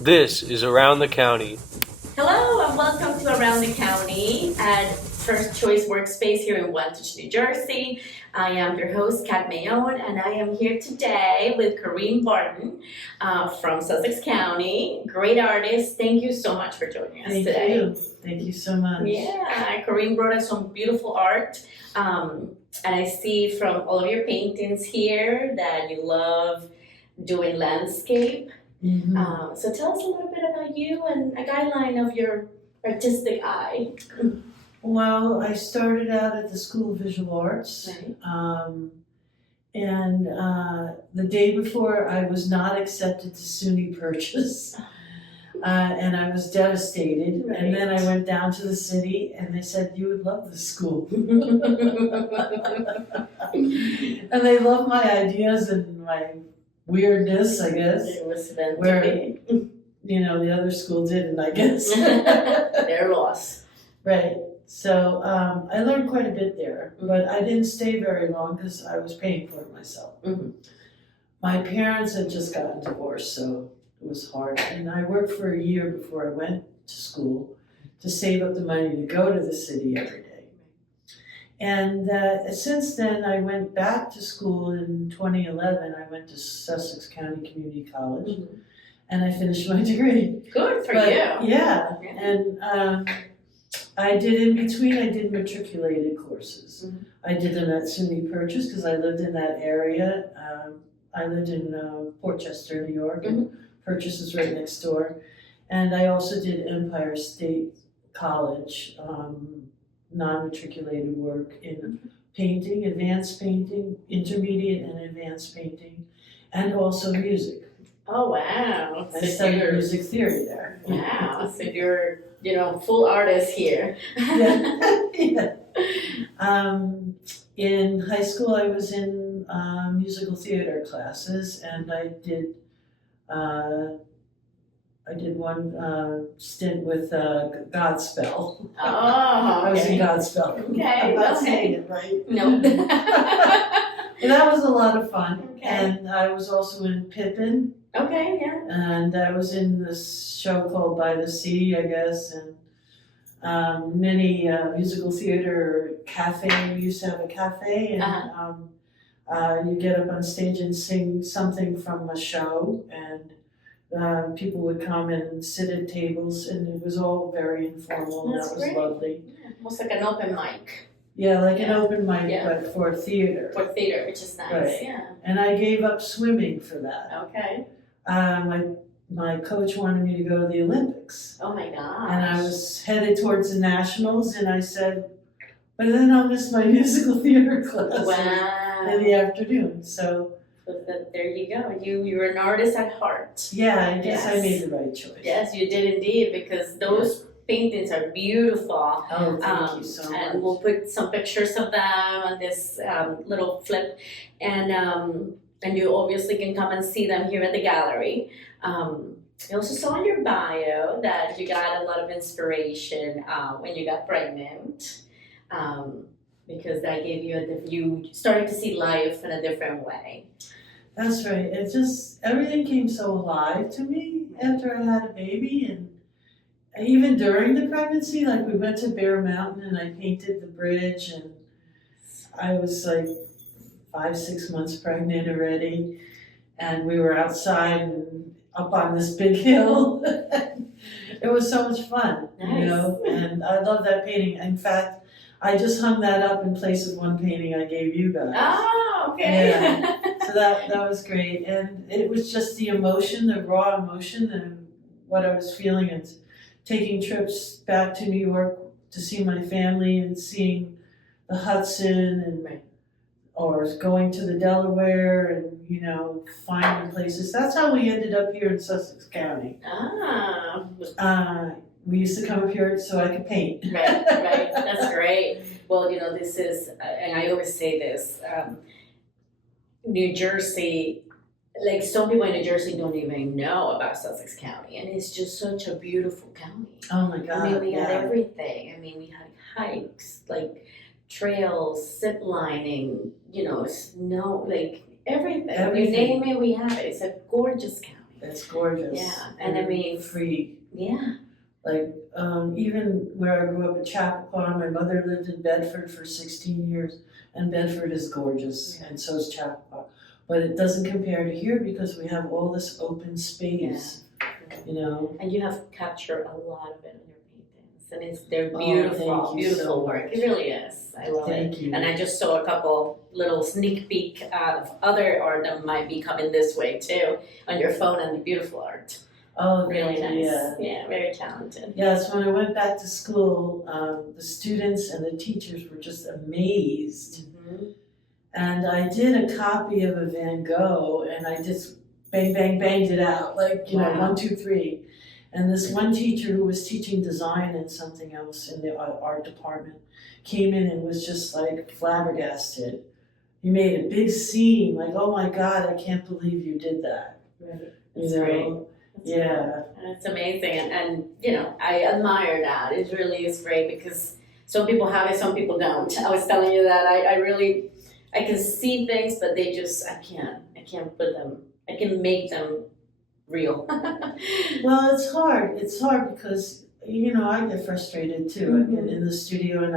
This is Around the County. Hello and welcome to Around the County at First Choice Workspace here in Wantage, New Jersey. I am your host, Kat Maione, and I am here today with Corine Barton from Sussex County. Great artist. Thank you so much for joining us today. Thank you so much. Yeah, Corine brought us some beautiful art. And I see from all of your paintings here that you love doing landscape. Mm-hmm. So tell us a little bit about you and a guideline of your artistic eye. Well, I started out at the School of Visual Arts. Right. And the day before, I was not accepted to SUNY Purchase. And I was devastated. Right. And then I went down to the city and they said, you would love this school. And they loved my ideas and my weirdness, I guess. It was meant Where, to be. the other school didn't, I guess. Their loss. Right. So I learned quite a bit there, but I didn't stay very long because I was paying for it myself. Mm-hmm. My parents had just gotten divorced, so it was hard. And I worked for a year before I went to school to save up the money to go to the city every day. And since then, I went back to school in 2011. I went to Sussex County Community College, Mm-hmm. and I finished my degree. Good for But, you. Yeah, and I did matriculated courses. Mhm. I did them at SUNY Purchase because I lived in that area. I lived in Port Chester, New York, and Purchase is right next door. And I also did Empire State College, non-matriculated work in painting, advanced painting, intermediate and advanced painting, and also music. Oh, wow. I studied music theory there. Wow. So you're, full artist here. Yeah. In high school, I was in musical theater classes, and I did one stint with Godspell. Oh, I was in Godspell. Okay, I'm not okay. saying it right. No. But that was a lot of fun. Okay. And I was also in Pippin, Okay, yeah. and I was in this show called By the Sea, I guess, and many musical theater cafe. We used to have a cafe, and you get up on stage and sing something from a show, and people would come and sit at tables, and it was all very informal. And That's that was great. lovely. Yeah, almost like an open mic Yeah, like an Yeah. open mic, Yeah. but for theater. for theater, which is nice. Right. Yeah. And I gave up swimming for that. Okay. My coach wanted me to go to the Olympics. Oh my gosh. And I was headed towards the nationals, and I said, but then I'll miss my musical theater class Wow. in the afternoon. So There you go. You were an artist at heart. yeah, I guess I Yes. made the right choice. Yes, you did indeed, because those paintings are beautiful. Oh, thank you so much. And we'll put some pictures of them on this little flip, and you obviously can come and see them here at the gallery. I also saw in your bio that you got a lot of inspiration when you got pregnant, because that gave you started to see life in a different way. That's right. It just, everything came so alive to me after I had a baby, and even during the pregnancy, like we went to Bear Mountain and I painted the bridge, and I was like 5-6 months pregnant already, and we were outside and up on this big hill. It was so much fun, Nice. and I love that painting. In fact, I just hung that up in place of one painting I gave you guys. Oh, okay. So that was great, and it was just the emotion, the raw emotion, and what I was feeling, and taking trips back to New York to see my family and seeing the Hudson, and Right. or going to the Delaware, and finding places. That's how we ended up here in Sussex County. Ah, We used to come up here so I could paint. right. That's great. Well, this is, and I always say this, New Jersey, like some people in New Jersey don't even know about Sussex County, and it's just such a beautiful county. Oh my God! I mean, we had yeah. everything. I mean, we had hikes, like trails, zip lining, snow, like everything. You Everything. name it, we have it. It's a gorgeous county. It's gorgeous. Yeah, and I mean, free. yeah. Like, even where I grew up in Chappaqua, my mother lived in Bedford for 16 years, and Bedford is gorgeous, and so is Chappaqua. But it doesn't compare to here because we have all this open space, you know. And you have captured a lot of it in your paintings, and they're Oh, beautiful, thank you beautiful so work. much. It really is. I love it. Thank you. And I just saw a couple little sneak peek of other art that might be coming this way too on your phone, and the beautiful art. Oh, Really thank you, nice. yeah. Very talented. Yes, when I went back to school, the students and the teachers were just amazed. Mm-hmm. And I did a copy of a Van Gogh, and I just banged it out, like, you know, 1, 2, 3. And this one teacher who was teaching design and something else in the art department came in and was just like flabbergasted. He made a big scene, like, oh my God, I can't believe you did that. Right. You know? Yeah. And it's amazing, and you know, I admire that. It really is great because some people have it, some people don't. I was telling you that I can see things, but they just I can't put them. I can make them real. Well, it's hard. It's hard because, you know, I get frustrated too. I get in the studio and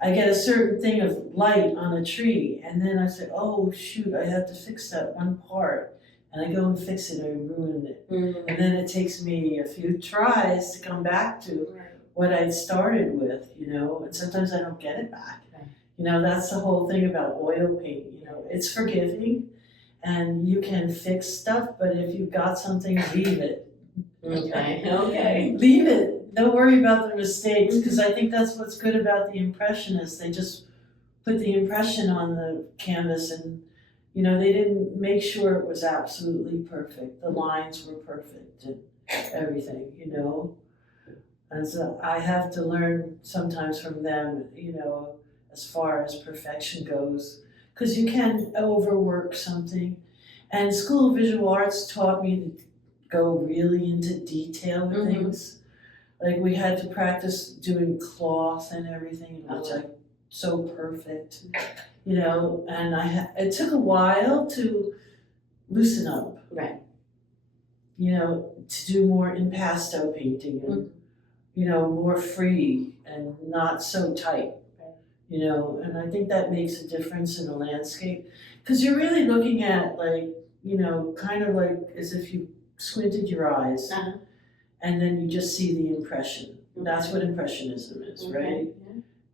I get a certain thing of light on a tree, and then I say, oh shoot, I have to fix that one part. And I go and fix it, and I ruined it. Mm-hmm. And then it takes me a few tries to come back to what I'd started with, you know, and sometimes I don't get it back. Right. You know, that's the whole thing about oil paint, you know, it's forgiving and you can fix stuff, but if you've got something, leave it. Okay. Leave it. Don't worry about the mistakes, because I think that's what's good about the Impressionists. They just put the impression on the canvas and, you know, they didn't make sure it was absolutely perfect. The lines were perfect and everything, you know. And so I have to learn sometimes from them, you know, as far as perfection goes, because you can overwork something. And School of Visual Arts taught me to go really into detail with things. Like we had to practice doing cloth and everything, which I so perfect. You know, and it took a while to loosen up. Right. You know, to do more impasto painting and, you know, more free and not so tight. Right. You know, and I think that makes a difference in the landscape. Because you're really looking at, like, you know, kind of like as if you squinted your eyes and then you just see the impression. That's what Impressionism is, right? Yeah.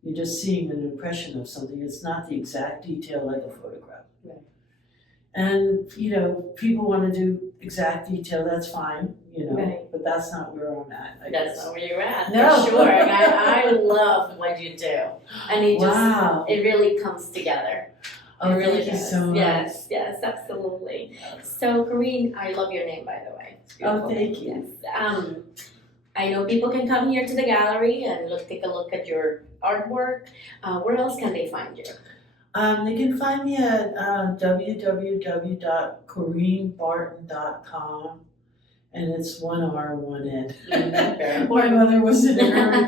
You're just seeing an impression of something. It's not the exact detail like a photograph. Right. And, you know, people want to do exact detail, that's fine, you know, but that's not where I'm at. That's not where you're at, no. for sure. And I love what you do. And it it really comes together. Oh, it really thank does. You so much. Yes, absolutely. So, Corine, I love your name, by the way. Oh, thank you. Yes. I know people can come here to the gallery and take a look at your artwork. Where else can they find you? They can find me at www.corinebarton.com, and it's 1 R, 1 N. My mother was in her.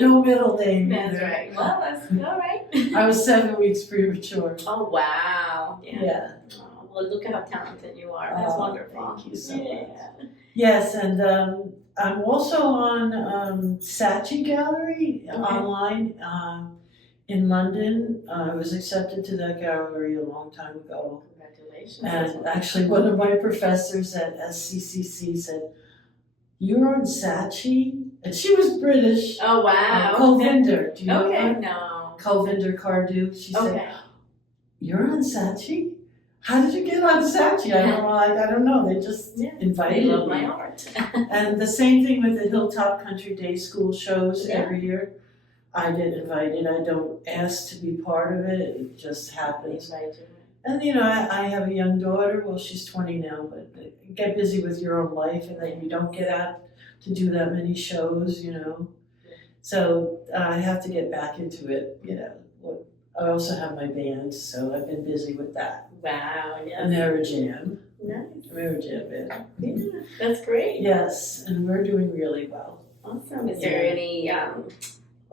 No middle name. That's either. right. Well, that's all right. I was 7 weeks premature. Oh, wow. Yeah. Oh, well, look at how talented you are. That's wonderful. Thank you so much. Yes, and I'm also on Saatchi Gallery online in London. I was accepted to that gallery a long time ago. Congratulations. And actually one of my professors at SCCC said, "You're on Saatchi?" And she was British. Oh, wow. Kulvinder. Do you know her? No. Kulvinder Cardew. She said, "You're on Saatchi? How did you get on Saatchi?" I don't know. They just invited me. They love my art. And the same thing with the Hilltop Country Day School shows every year. I get invited. I don't ask to be part of it. It just happens. And, you know, I have a young daughter. Well, she's 20 now, but get busy with your own life, and then you don't get out to do that many shows, you know. So I have to get back into it, you know. I also have my band, so I've been busy with that. Wow, yes. Amerijam. Nice. Amerijam band. Yeah, that's great. Yes, and we're doing really well. Awesome. Is there any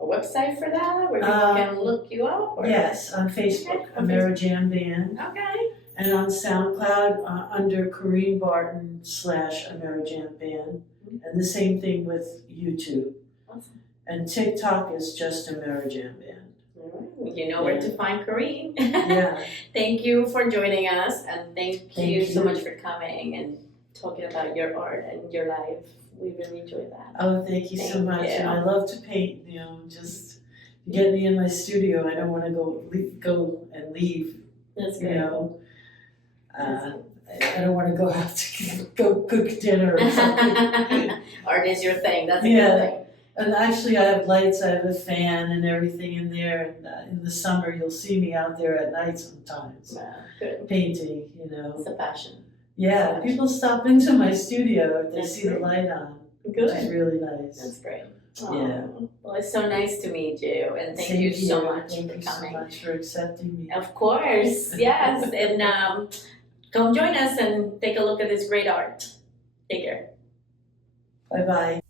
a website for that where people can look you up? Or? Yes, on Facebook, Amerijam Band. Okay. And on SoundCloud, under Corine Barton / Amerijam Band. And the same thing with YouTube. Awesome. And TikTok is just Amerijam Band. All right. You know where to find Corine. Yeah. Thank you for joining us, and thank you so you. much for coming and talking about your art and your life. We really enjoyed that. Oh, thank you so Thank much. you. And I love to paint, just get me in my studio. I don't want to go and leave, That's you great. know. I don't want to go out to go cook dinner or something. Art is your thing. That's a Yeah. good thing. And actually, I have lights, I have a fan and everything in there. And in the summer, you'll see me out there at night sometimes, Wow, good. painting, It's a passion. Yeah, people stop into my studio if they That's see the great. light on, which Good. is really nice. That's great. Yeah. Well, it's so nice to meet you, and thank Same you so here. much Thank for you coming. so much for accepting me. Of course, yes. And come join us and take a look at this great art. Take care. Bye-bye.